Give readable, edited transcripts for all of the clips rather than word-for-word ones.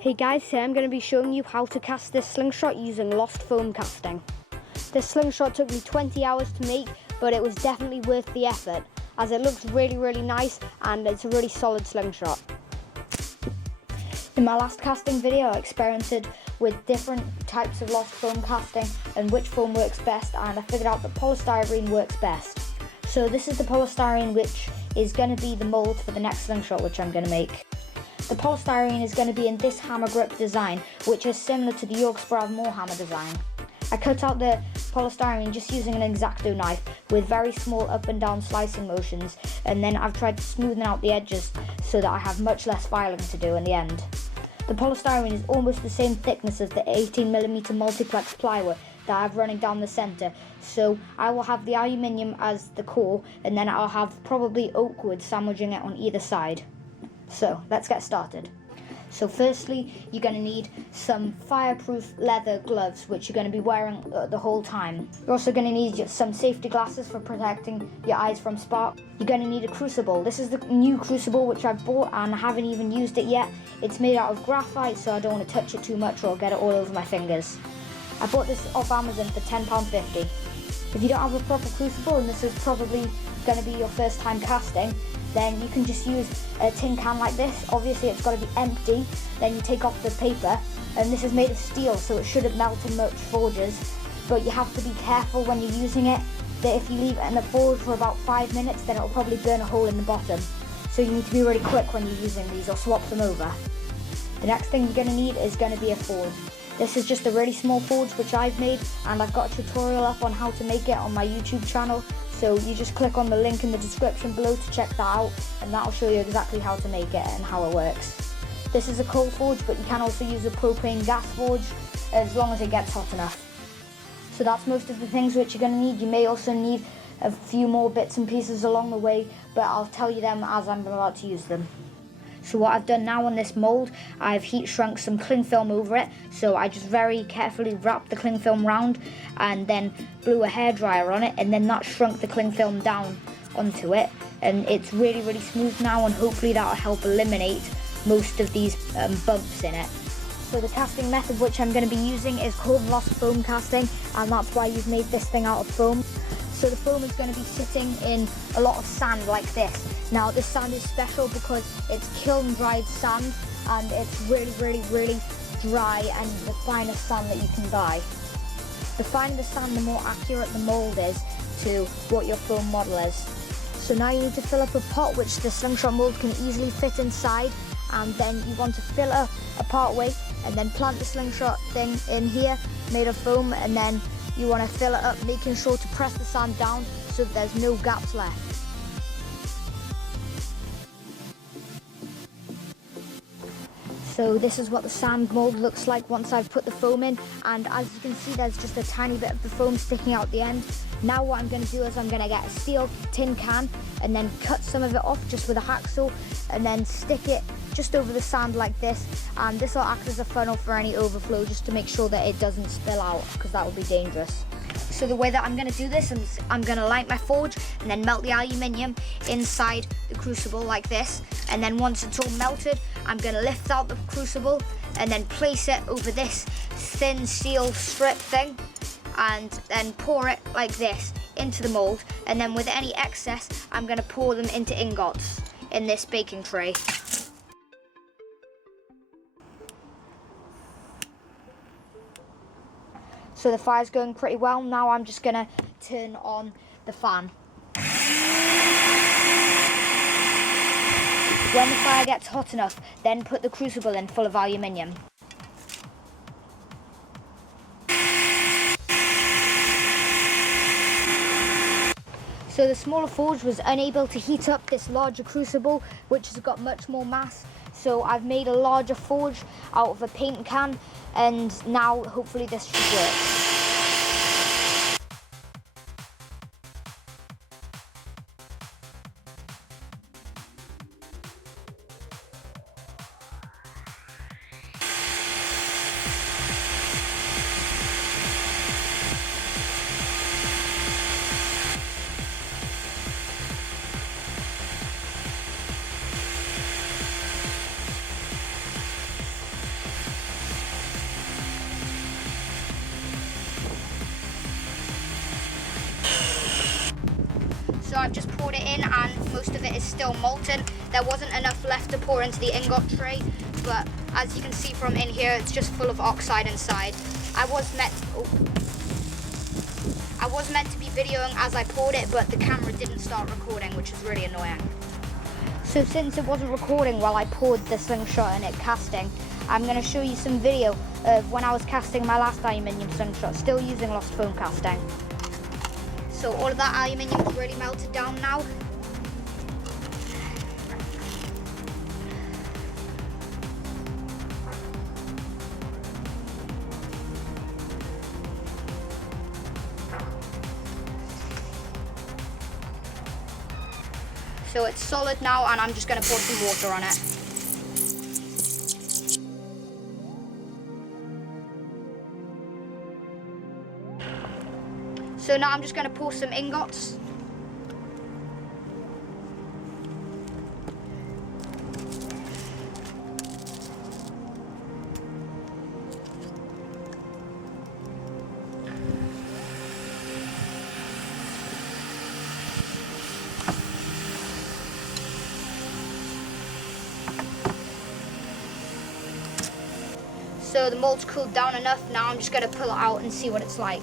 Hey guys, today I'm going to be showing you how to cast this slingshot using lost foam casting. This slingshot took me 20 hours to make, but it was definitely worth the effort, as it looks really nice and it's a really solid slingshot. In my last casting video, I experimented with different types of lost foam casting and which foam works best, and I figured out that polystyrene works best. So this is the polystyrene which is going to be the mold for the next slingshot which I'm going to make. The polystyrene is going to be in this hammer grip design, which is similar to the Yorksboro Moore hammer design. I cut out the polystyrene just using an X-Acto knife with very small up and down slicing motions, and then I've tried to smoothen out the edges so that I have much less filing to do in the end. The polystyrene is almost the same thickness as the 18mm multiplex plywood that I have running down the centre, so I will have the aluminium as the core, and then I'll have probably oak wood sandwiching it on either side. So let's get started. So firstly, you're going to need some fireproof leather gloves which you're going to be wearing the whole time. You're also going to need some safety glasses for protecting your eyes from spark. You're going to need a crucible. This is the new crucible which I've bought and I haven't even used it yet. It's made out of graphite, so I don't want to touch it too much or I'll get it all over my fingers. I bought this off Amazon for £10.50. If you don't have a proper crucible and this is probably going to be your first time casting, then you can just use a tin can like this. Obviously it's got to be empty. Then you take off the paper, and this is made of steel so it shouldn't melt in much forges, but you have to be careful when you're using it that if you leave it in the forge for about 5 minutes, then it'll probably burn a hole in the bottom. So you need to be really quick when you're using these or swap them over. The next thing you're going to need is going to be a forge. This is just a really small forge which I've made, and I've got a tutorial up on how to make it on my YouTube channel, so you just click on the link in the description below to check that out, and that'll show you exactly how to make it and how it works. This is a coal forge, but you can also use a propane gas forge as long as it gets hot enough. So that's most of the things which you're going to need. You may also need a few more bits and pieces along the way, but I'll tell you them as I'm about to use them. So what I've done now on this mould, I've heat shrunk some cling film over it, so I just very carefully wrapped the cling film round and then blew a hairdryer on it, and then that shrunk the cling film down onto it, and it's really smooth now, and hopefully that'll help eliminate most of these bumps in it. So the casting method which I'm going to be using is called lost foam casting, and that's why you've made this thing out of foam. So the foam is going to be sitting in a lot of sand like this. Now this sand is special because it's kiln dried sand, and it's really dry and the finest sand that you can buy. The finer the sand, the more accurate the mould is to what your foam model is. So now you need to fill up a pot which the slingshot mould can easily fit inside, and then you want to fill up a part way and then plant the slingshot thing in here made of foam, and then you want to fill it up, making sure to press the sand down so that there's no gaps left. So this is what the sand mould looks like once I've put the foam in, and as you can see there's just a tiny bit of the foam sticking out the end. Now what I'm going to do is I'm going to get a steel tin can and then cut some of it off just with a hacksaw, and then stick it just over the sand like this, and this will act as a funnel for any overflow just to make sure that it doesn't spill out, because that would be dangerous. So the way that I'm going to do this is I'm going to light my forge and then melt the aluminium inside the crucible like this, and then once it's all melted I'm going to lift out the crucible and then place it over this thin steel strip thing, and then pour it like this into the mould, and then with any excess I'm going to pour them into ingots in this baking tray. So the fire's going pretty well. Now I'm just going to turn on the fan. When the fire gets hot enough, then put the crucible in full of aluminium. So the smaller forge was unable to heat up this larger crucible, which has got much more mass. So I've made a larger forge out of a paint can, and now hopefully this should work. poured it in and most of it is still molten. There wasn't enough left to pour into the ingot tray, but as you can see from in here, it's just full of oxide inside. I was meant to be videoing as I poured it, but the camera didn't start recording, which is really annoying. So since it wasn't recording while I poured the slingshot and it casting, I'm going to show you some video of when I was casting my last aluminium slingshot, still using lost foam casting. So all of that aluminium is really melted down now. So it's solid now, and I'm just going to pour some water on it. So now I'm just going to pour some ingots. So the mold's cooled down enough, now I'm just going to pull it out and see what it's like.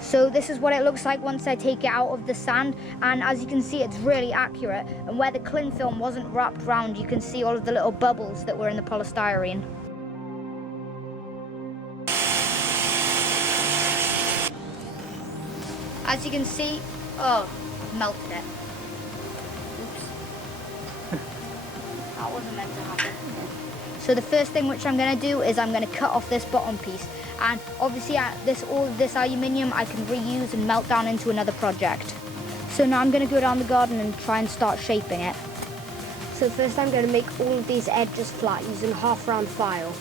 So this is what it looks like once I take it out of the sand, and as you can see, it's really accurate, and where the cling film wasn't wrapped around, you can see all of the little bubbles that were in the polystyrene. As you can see, oh, melted it. Oops. That wasn't meant to happen. So the first thing which I'm going to do is I'm going to cut off this bottom piece, and obviously all of this aluminium I can reuse and melt down into another project. So now I'm going to go down the garden and try and start shaping it. So first I'm going to make all of these edges flat using half round file.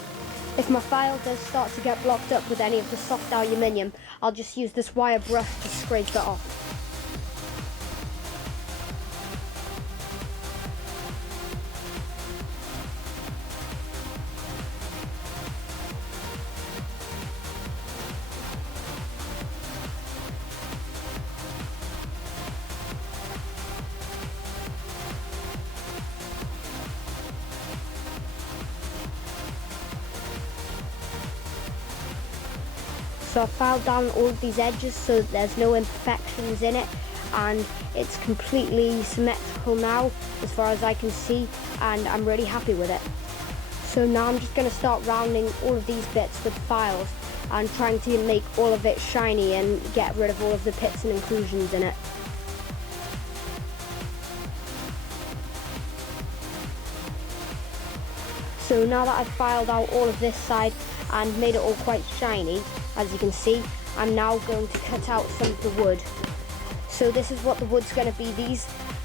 If my file does start to get blocked up with any of the soft aluminium, I'll just use this wire brush to scrape it off. So I've filed down all of these edges so that there's no imperfections in it, and it's completely symmetrical now as far as I can see, and I'm really happy with it. So now I'm just going to start rounding all of these bits with files and trying to make all of it shiny and get rid of all of the pits and inclusions in it. So now that I've filed out all of this side and made it all quite shiny, as you can see, I'm now going to cut out some of the wood. So this is what the wood's going to be.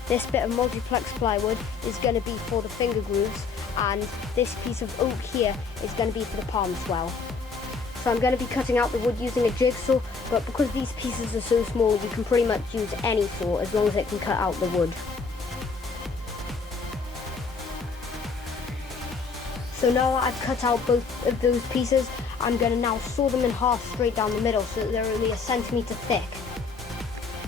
This bit of multiplex plywood is going to be for the finger grooves, and this piece of oak here is going to be for the palm swell. So I'm going to be cutting out the wood using a jigsaw, but because these pieces are so small, you can pretty much use any saw as long as it can cut out the wood. So now that I've cut out both of those pieces, I'm going to now saw them in half straight down the middle so that they're only a centimetre thick.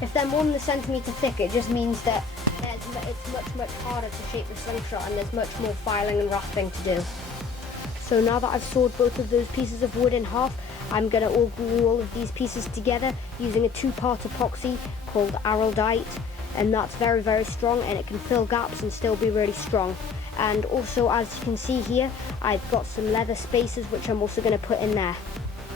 If they're more than a centimetre thick, it just means that it's much harder to shape the slingshot and there's much more filing and rasping to do. So now that I've sawed both of those pieces of wood in half, I'm going to glue all of these pieces together using a 2-part epoxy called araldite, and that's very, very strong, and it can fill gaps and still be really strong. And also, as you can see here, I've got some leather spacers which I'm also going to put in there.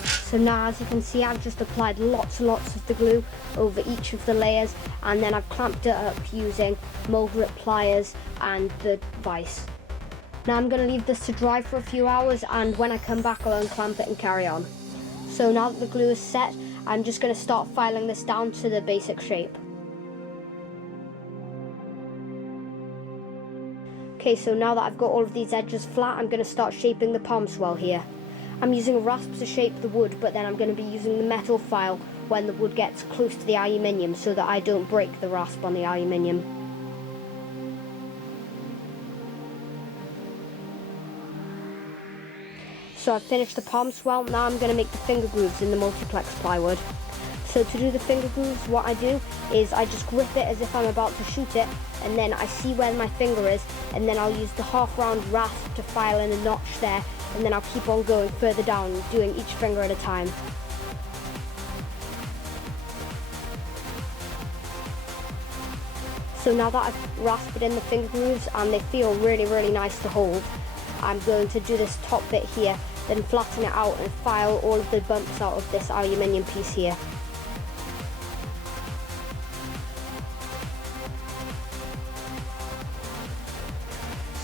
So now, as you can see, I've just applied lots of the glue over each of the layers, and then I've clamped it up using mold grip pliers and the vise. Now I'm going to leave this to dry for a few hours, and when I come back I'll unclamp it and carry on. So now that the glue is set, I'm just going to start filing this down to the basic shape. Okay, so now that I've got all of these edges flat, I'm going to start shaping the palm swell here. I'm using a rasp to shape the wood, but then I'm going to be using the metal file when the wood gets close to the aluminium so that I don't break the rasp on the aluminium. So I've finished the palm swell. Now I'm going to make the finger grooves in the multiplex plywood. So to do the finger grooves, what I do is I just grip it as if I'm about to shoot it, and then I see where my finger is, and then I'll use the half round rasp to file in a notch there, and then I'll keep on going further down, doing each finger at a time. So now that I've rasped in the finger grooves and they feel really, really nice to hold, I'm going to do this top bit here, then flatten it out and file all of the bumps out of this aluminium piece here.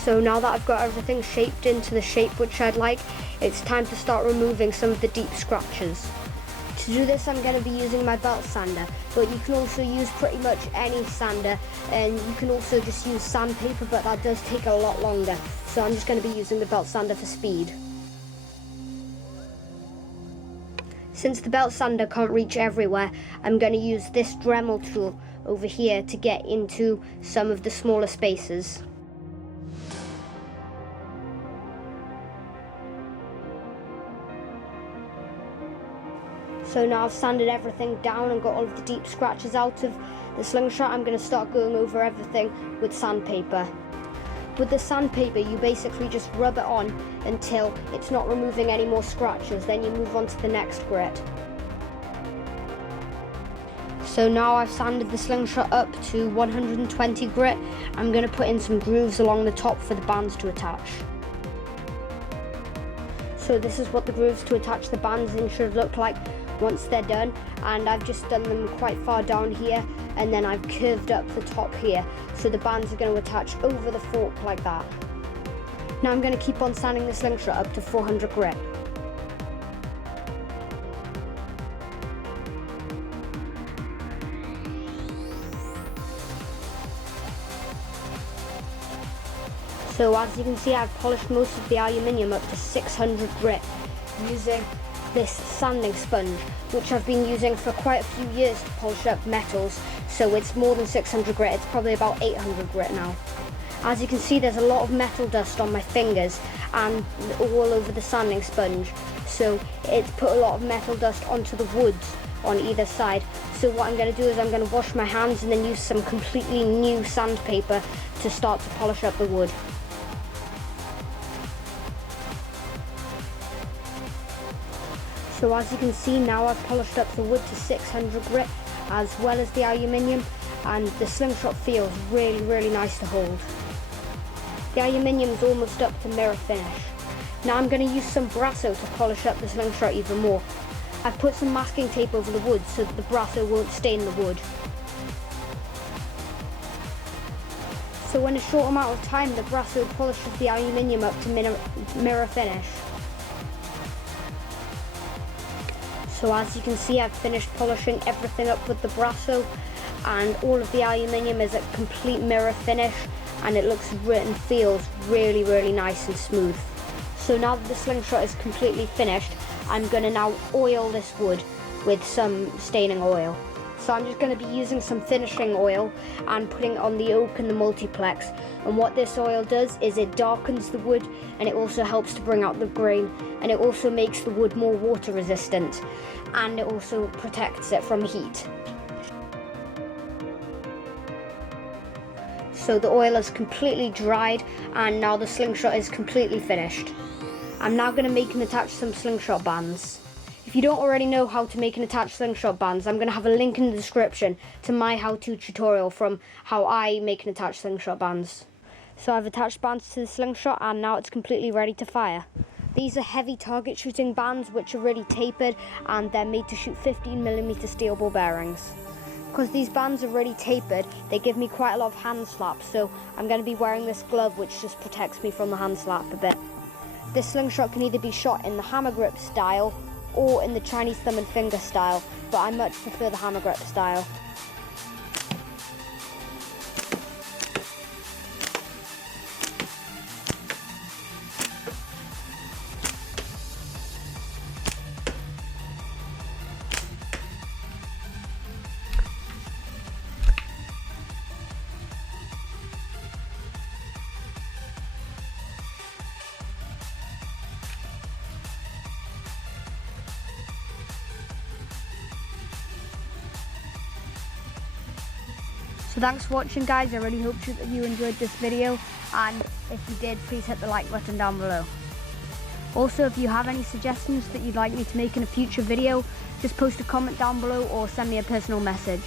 So now that I've got everything shaped into the shape which I'd like, it's time to start removing some of the deep scratches. To do this, I'm going to be using my belt sander, but you can also use pretty much any sander, and you can also just use sandpaper, but that does take a lot longer. So I'm just going to be using the belt sander for speed. Since the belt sander can't reach everywhere, I'm going to use this Dremel tool over here to get into some of the smaller spaces. So now I've sanded everything down and got all of the deep scratches out of the slingshot, I'm going to start going over everything with sandpaper. With the sandpaper, you basically just rub it on until it's not removing any more scratches, then you move on to the next grit. So now I've sanded the slingshot up to 120 grit. I'm going to put in some grooves along the top for the bands to attach. So this is what the grooves to attach the bands in should look like once they're done, and I've just done them quite far down here, and then I've curved up the top here, so the bands are going to attach over the fork like that. Now I'm going to keep on sanding the slingshot up to 400 grit. So as you can see, I've polished most of the aluminium up to 600 grit using this sanding sponge, which I've been using for quite a few years to polish up metals, so it's more than 600 grit, it's probably about 800 grit now. As you can see, there's a lot of metal dust on my fingers and all over the sanding sponge, so it's put a lot of metal dust onto the woods on either side. So what I'm going to do is I'm going to wash my hands and then use some completely new sandpaper to start to polish up the wood. So as you can see, now I've polished up the wood to 600 grit as well as the aluminium, and the slingshot feels really, really nice to hold. The aluminium is almost up to mirror finish. Now I'm going to use some brasso to polish up the slingshot even more. I've put some masking tape over the wood so that the brasso won't stain the wood. So in a short amount of time, the brasso polishes the aluminium up to mirror finish. So as you can see, I've finished polishing everything up with the brasso, and all of the aluminium is a complete mirror finish, and it looks and feels really, really nice and smooth. So now that the slingshot is completely finished, I'm going to now oil this wood with some staining oil. So I'm just going to be using some finishing oil and putting it on the oak and the multiplex. And what this oil does is it darkens the wood, and it also helps to bring out the grain, and it also makes the wood more water resistant, and it also protects it from heat. So the oil is completely dried, and now the slingshot is completely finished. I'm now going to make and attach some slingshot bands. If you don't already know how to make and attach slingshot bands, I'm going to have a link in the description to my how-to tutorial from how I make and attach slingshot bands. So I've attached bands to the slingshot, and now it's completely ready to fire. These are heavy target shooting bands which are really tapered, and they're made to shoot 15mm steel ball bearings. Because these bands are really tapered, they give me quite a lot of hand slap, so I'm going to be wearing this glove which just protects me from the hand slap a bit. This slingshot can either be shot in the hammer grip style or in the Chinese thumb and finger style, but I much prefer the hammer grip style. So thanks for watching, guys. I really hope you enjoyed this video, and if you did, please hit the like button down below. Also, if you have any suggestions that you'd like me to make in a future video, just post a comment down below or send me a personal message.